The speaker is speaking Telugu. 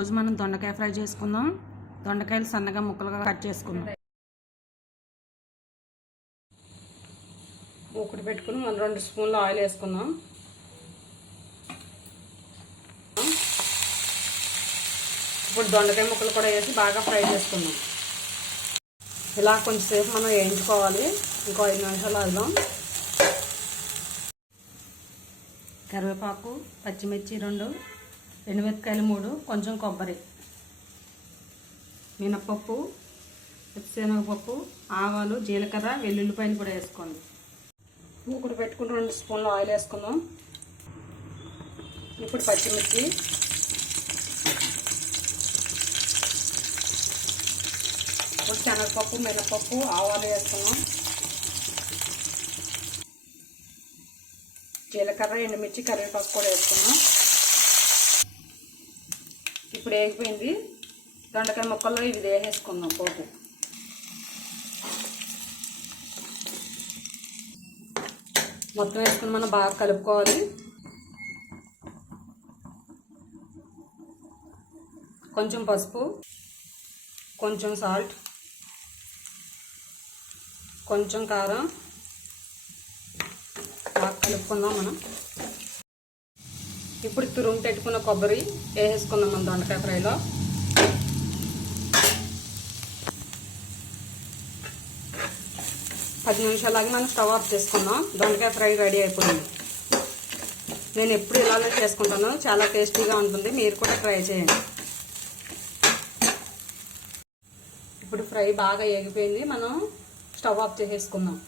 రోజు మనం దొండకాయ ఫ్రై చేసుకుందాం. దొండకాయలు సన్నగా ముక్కలుగా కట్ చేసుకుందాం. మూకుడు పెట్టుకుని మనం 2 స్పూన్లు ఆయిల్ వేసుకుందాం. ఇప్పుడు దొండకాయ ముక్కలు కూడా వేసి బాగా ఫ్రై చేసుకుందాం. ఇలా కొంచెంసేపు మనం వేయించుకోవాలి. ఇంకో 5 నిమిషాలు ఆగుదాం. కరివేపాకు, పచ్చిమిర్చి 2, ఎండుమిరపకాయలు 3, కొంచెం కొబ్బరి, మినపప్పు, శనగపప్పు, ఆవాలు, జీలకర్ర, వెల్లుల్లిపాయలు కూడా వేసుకోండి. మూకుడు పెట్టుకుని 2 స్పూన్లు ఆయిల్ వేసుకుందాం. ఇప్పుడు పచ్చిమిర్చి, ఇప్పుడు శనగపప్పు, మినపప్పు, ఆవాలు వేసుకున్నాం. జీలకర్ర, ఎండుమిర్చి, కరివేపాకు కూడా వేసుకున్నాం. ఇప్పుడు వేగిపోయింది. దొండకాయ ముక్కల్లో ఇది వేసేసుకుందాం. పోపు మొత్తం వేసుకుని మనం బాగా కలుపుకోవాలి. కొంచెం పసుపు, కొంచెం సాల్ట్, కొంచెం కారం బాగా కలుపుకుందాం మనం. ఇప్పుడు తురుము పెట్టుకున్న కొబ్బరి వేసేసుకుందాం మనం దొండకాయ ఫ్రైలో. పది నిమిషాలాగి మనం స్టవ్ ఆఫ్ చేసుకుందాం. దొండకాయ ఫ్రై రెడీ అయిపోయింది. నేను ఎప్పుడు ఇలానే చేసుకుంటాను. చాలా టేస్టీగా ఉంటుంది. మీరు కూడా ట్రై చేయండి. ఇప్పుడు ఫ్రై బాగా వేగిపోయింది. మనం స్టవ్ ఆఫ్ చేసేసుకుందాం.